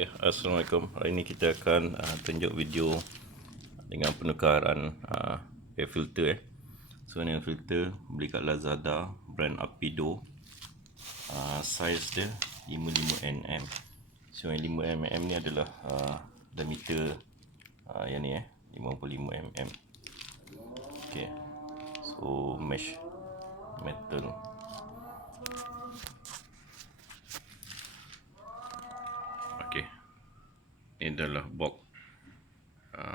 Okay, Assalamualaikum. Hari ini kita akan tunjuk video dengan penukaran air filter. So ni air filter beli kat Lazada, brand Apido. Saiz dia 55mm. So yang 5mm ni adalah diameter yang ni 55mm. Okay, so mesh metal. Okay, ini adalah box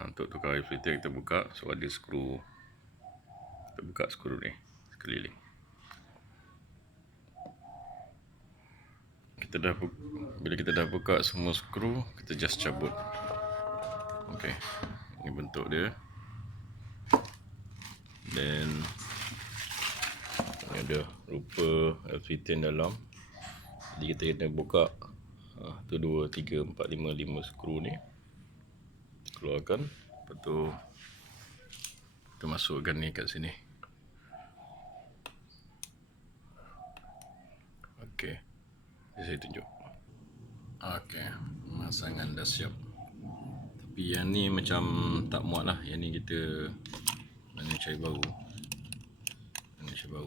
untuk tukar air filter. Kita buka, so ada skru. Kita buka skru ni sekeliling. Bila kita dah buka semua skru, kita just cabut. Okay, ini bentuk dia. Then ini ada rupa air filter dalam. Jadi kita kena buka 1, 2, 3, 4, 5 skru ni. Keluarkan. Lepas tu kita masukkan ni kat sini. Ok, saya tunjuk. Ok, pemasangan dah siap. Tapi yang ni macam tak muat lah. Yang ni kita nak cari baru. So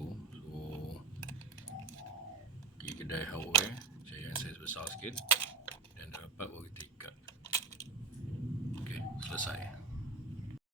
pergi kedai hardware, cari yang saiz besar sikit, dan dah dapat baru kita ikat. Ok, selesai.